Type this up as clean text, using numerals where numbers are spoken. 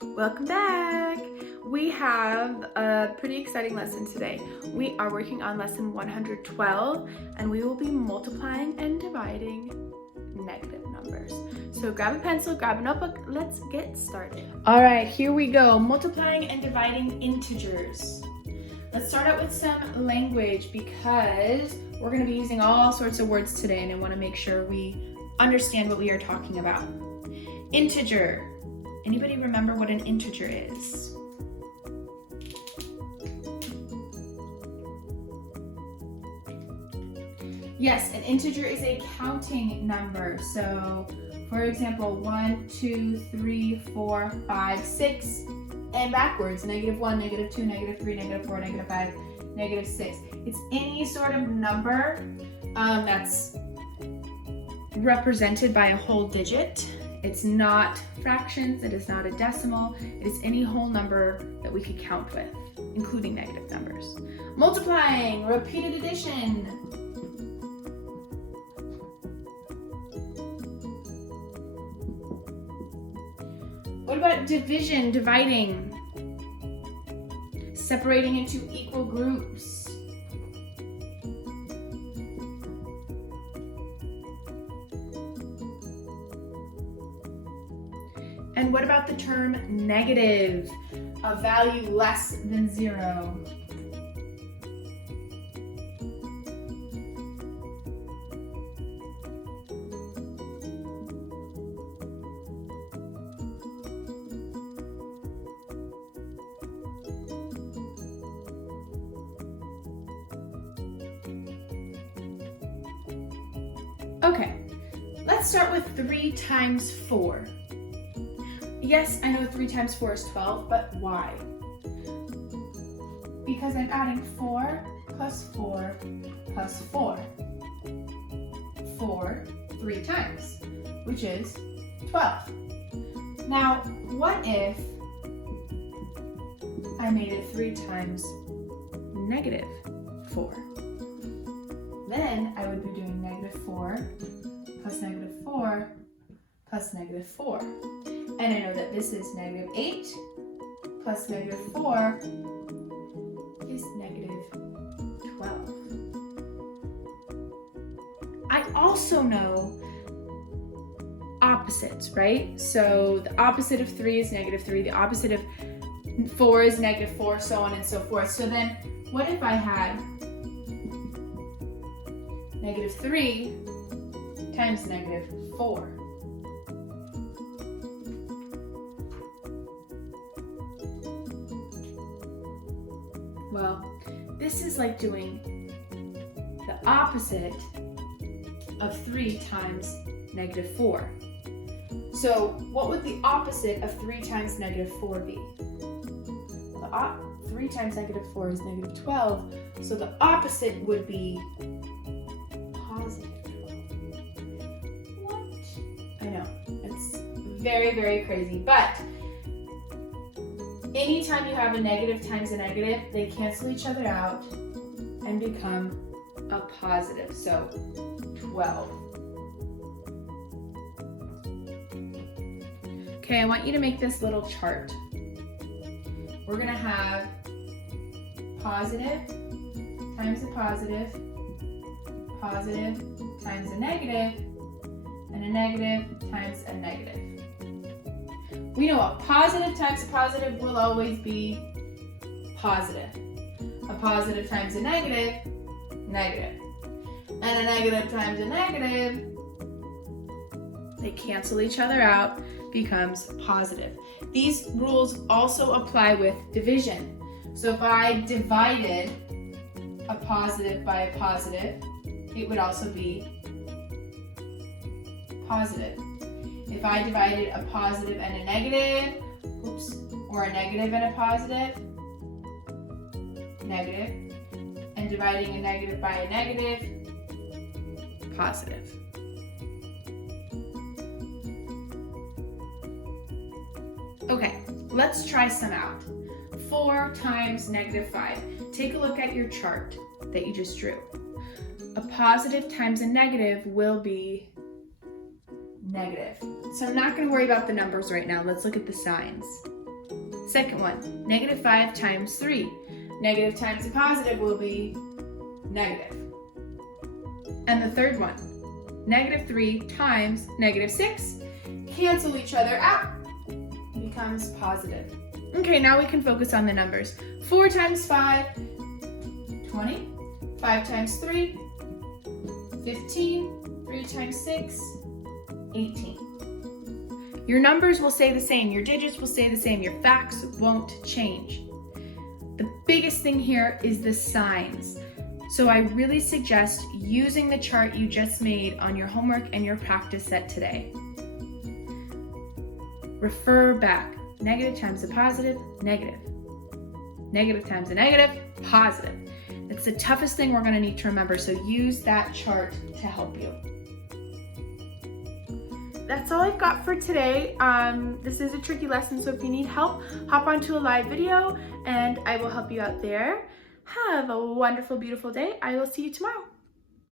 Welcome back! We have a pretty exciting lesson today. We are working on lesson 112 and we will be multiplying and dividing negative numbers. So grab a pencil, grab a notebook, let's get started. All right, here we go. Multiplying and dividing integers. Let's start out with some language because we're going to be using all sorts of words today and I want to make sure we understand what we are talking about. Integer. Anybody remember what an integer is? Yes, an integer is a counting number. So, for example, 1, 2, 3, 4, 5, 6, and backwards, -1, -2, -3, -4, -5, -6. It's any sort of number that's represented by a whole digit. It's not fractions, it is not a decimal, it is any whole number that we could count with, including negative numbers. Multiplying, repeated addition. What about division, dividing? Separating into equal groups. And what about the term negative, a value less than 0? Okay, let's start with 3 times 4. Yes, I know 3 times 4 is 12, but why? Because I'm adding 4 plus 4 plus 4. 4 3 times, which is 12. Now, what if I made it 3 times -4? Then I would be doing -4 plus -4 plus -4. And I know that this is -8 plus -4 is -12. I also know opposites, right? So the opposite of 3 is -3, the opposite of 4 is -4, so on and so forth. So then what if I had -3 times -4? Well, this is like doing the opposite of 3 times -4. So what would the opposite of 3 times -4 be? Well, 3 times -4 is -12, so the opposite would be positive 12. What? I know, it's very, very crazy, but anytime you have a negative times a negative, they cancel each other out and become a positive, so 12. Okay, I want you to make this little chart. We're gonna have positive times a positive, positive times a negative, and a negative times a negative. We know a positive times a positive will always be positive. A positive times a negative, negative. And a negative times a negative, they cancel each other out, becomes positive. These rules also apply with division. So if I divided a positive by a positive, it would also be positive. If I divided a positive and a negative, or a negative and a positive, negative, and dividing a negative by a negative, positive. Okay, let's try some out. 4 times -5. Take a look at your chart that you just drew. A positive times a negative will be negative. So I'm not going to worry about the numbers right now. Let's look at the signs. Second one, negative 5 times 3. Negative times a positive will be negative. And the third one, negative 3 times negative 6. Cancel each other out. It becomes positive. Okay, now we can focus on the numbers. 4 times 5, 20. 5 times 3, 15. 3 times 6, 18. Your numbers will stay the same. Your digits will stay the same. Your facts won't change. The biggest thing here is the signs. So I really suggest using the chart you just made on your homework and your practice set today. Refer back. Negative times a positive, negative. Negative times a negative, positive. It's the toughest thing we're going to need to remember, so use that chart to help you. That's all I've got for today. This is a tricky lesson, so if you need help, hop onto a live video and I will help you out there. Have a wonderful, beautiful day. I will see you tomorrow.